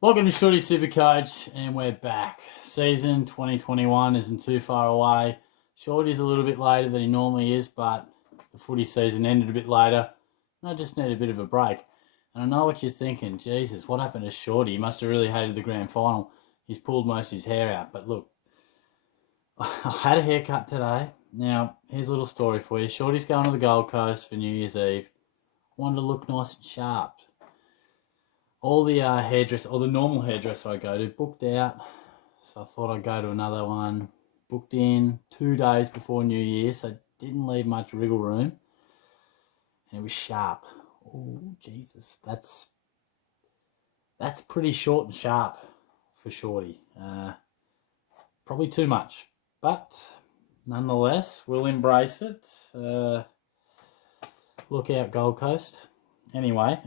Welcome to Shorty Supercoach, and we're back. Season 2021 isn't too far away. Shorty's a little bit later than he normally is, but the footy season ended a bit later. And I just need a bit of a break. And I know what you're thinking. Jesus, what happened to Shorty? He must have really hated the grand final. He's pulled most of his hair out. But look, I had a haircut today. Now, here's a little story for you. Shorty's going to the Gold Coast for New Year's Eve. Wanted to look nice and sharp. All the hairdresser, or the normal hairdresser I go to, booked out. So I thought I'd go to another one. Booked in 2 days before New Year, so didn't leave much wriggle room. And it was sharp. Oh, Jesus. That's pretty short and sharp for Shorty. Probably too much. But nonetheless, we'll embrace it. Look out, Gold Coast. Anyway,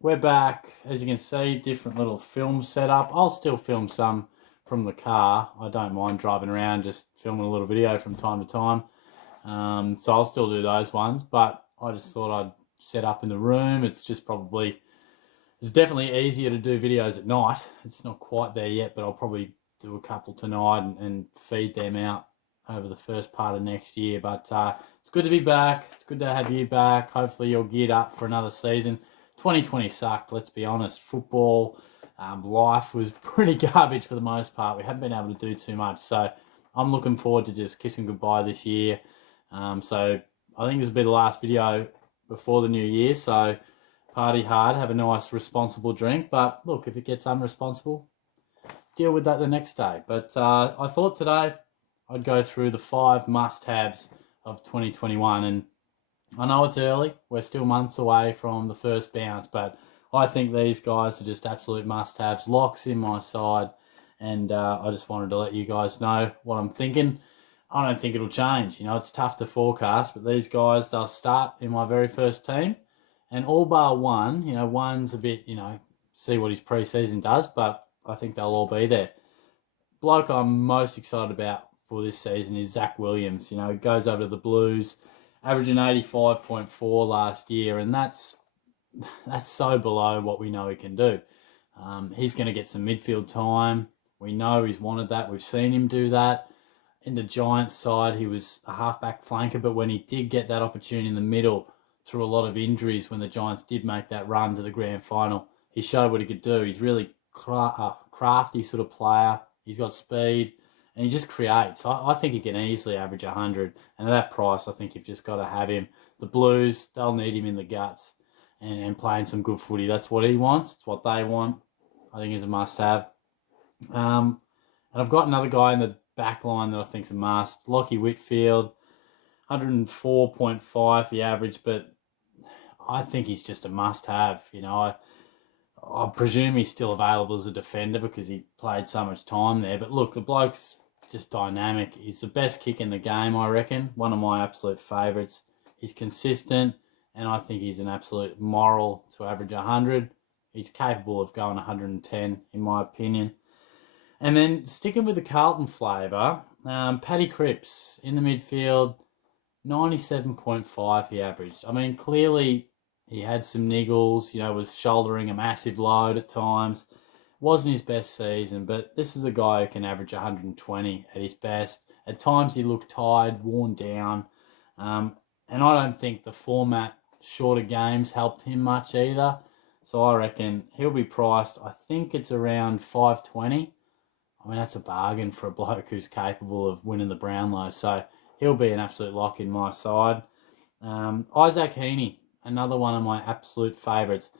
we're back. As you can see, different little film setup. I'll still film some from the car. I don't mind driving around, just filming a little video from time to time. So I'll still do those ones, but I just thought I'd set up in the room. It's definitely easier to do videos at night. It's not quite there yet, but I'll probably do a couple tonight and feed them out over the first part of next year. But it's good to be back. It's good to have you back. Hopefully you're geared up for another season. 2020 sucked, let's be honest. Football, life was pretty garbage for the most part. We haven't been able to do too much. So I'm looking forward to just kissing goodbye this year. So I think this will be the last video before the new year. So party hard, have a nice responsible drink. But look, if it gets unresponsible, deal with that the next day. But I thought today I'd go through the 5 must-haves of 2021. And I know it's early. We're still months away from the first bounce, but I think these guys are just absolute must-haves. Locks in my side, and I just wanted to let you guys know what I'm thinking. I don't think it'll change. It's tough to forecast, but these guys, they'll start in my very first team, and all bar one, one's a bit, see what his pre-season does, but I think they'll all be there. Bloke I'm most excited about for this season is Zach Williams. He goes over to the Blues, averaging 85.4 last year, and that's so below what we know he can do. He's going to get some midfield time. We know he's wanted that. We've seen him do that. In the Giants side, he was a halfback flanker, but when he did get that opportunity in the middle, through a lot of injuries, when the Giants did make that run to the grand final, he showed what he could do. He's really crafty sort of player. He's got speed, and he just creates. I think he can easily average 100. And at that price, I think you've just got to have him. The Blues, they'll need him in the guts and playing some good footy. That's what he wants. It's what they want. I think he's a must-have. And I've got another guy in the back line that I think is a must. Lachie Whitfield, 104.5 the average, but I think he's just a must-have. I presume he's still available as a defender because he played so much time there. But look, the bloke's just dynamic. He's the best kick in the game, I reckon. One of my absolute favourites. He's consistent, and I think he's an absolute moral to average 100. He's capable of going 110, in my opinion. And then sticking with the Carlton flavour, Paddy Crips in the midfield, 97.5 he averaged. I mean, clearly he had some niggles, was shouldering a massive load at times. Wasn't his best season, but this is a guy who can average 120 at his best. At times he looked tired, worn down. And I don't think the format, shorter games, helped him much either. So I reckon he'll be priced, I think it's around 520. I mean, that's a bargain for a bloke who's capable of winning the Brownlow. So he'll be an absolute lock in my side. Isaac Heaney, another one of my absolute favourites.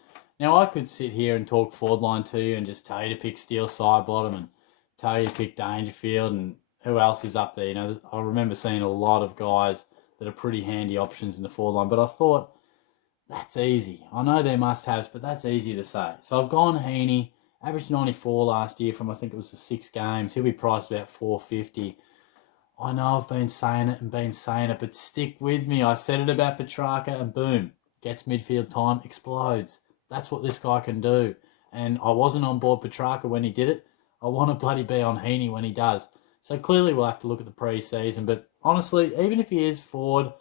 Now, I could sit here and talk forward line to you and just tell you to pick Steele Sidebottom and tell you to pick Dangerfield and who else is up there. I remember seeing a lot of guys that are pretty handy options in the forward line, but I thought, that's easy. I know they're must-haves, but that's easy to say. So I've gone Heaney, averaged 94 last year from, I think it was the 6 games. He'll be priced about 450. I know I've been saying it, but stick with me. I said it about Petrarca, and boom, gets midfield time, explodes. That's what this guy can do. And I wasn't on board Petrarca when he did it. I want to bloody be on Heaney when he does. So clearly we'll have to look at the pre-season. But honestly, even if he is forward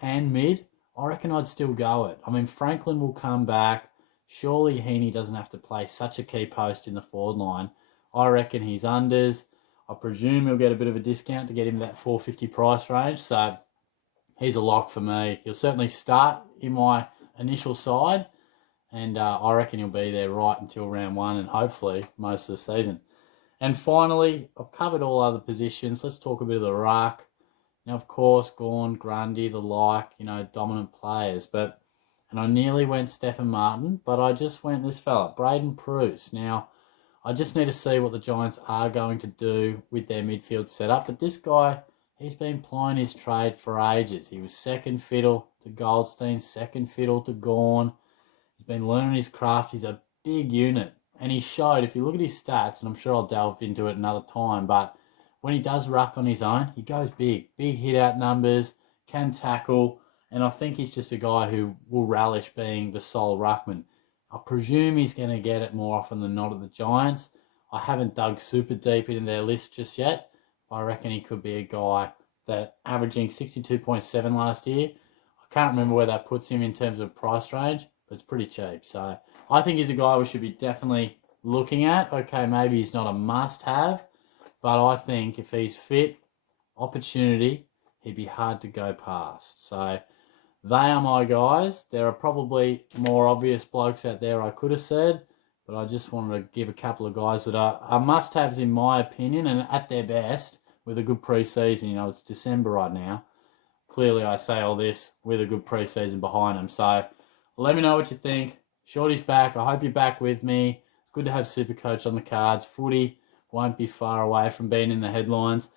and mid, I reckon I'd still go it. I mean, Franklin will come back. surely Heaney doesn't have to play such a key post in the forward line. I reckon he's unders. I presume he'll get a bit of a discount to get him that $4.50 price range. So he's a lock for me. He'll certainly start in my initial side, and I reckon he'll be there right until round 1 and hopefully most of the season. And finally, I've covered all other positions. Let's talk a bit of the ruck. Now, of course, Gawn, Grundy, the like, dominant players. And I nearly went Stephen Martin, but I just went this fella, Braden Preuss. Now, I just need to see what the Giants are going to do with their midfield setup. But this guy, he's been plying his trade for ages. He was second fiddle to Goldstein, second fiddle to Gawn. He's been learning his craft. He's a big unit. And he showed, if you look at his stats, and I'm sure I'll delve into it another time, but when he does ruck on his own, he goes big. Big hit-out numbers, can tackle, and I think he's just a guy who will relish being the sole ruckman. I presume he's going to get it more often than not at the Giants. I haven't dug super deep into their list just yet. I reckon he could be a guy that averaging 62.7 last year. I can't remember where that puts him in terms of price range, but it's pretty cheap. So I think he's a guy we should be definitely looking at. Okay, maybe he's not a must-have, but I think if he's fit, opportunity, he'd be hard to go past. So they are my guys. There are probably more obvious blokes out there I could have said, but I just wanted to give a couple of guys that are must-haves in my opinion, and at their best with a good pre-season. It's December right now. Clearly I say all this with a good pre-season behind them. So let me know what you think. Shorty's back. I hope you're back with me. It's good to have Supercoach on the cards. Footy won't be far away from being in the headlines.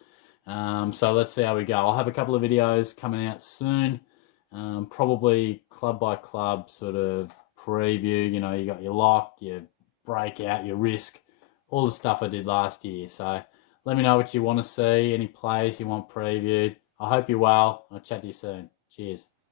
So let's see how we go. I'll have a couple of videos coming out soon. Probably club by club sort of preview. You got your lock, your breakout, your risk, all the stuff I did last year. So let me know what you want to see, any plays you want previewed. I hope you're well. I'll chat to you soon. Cheers.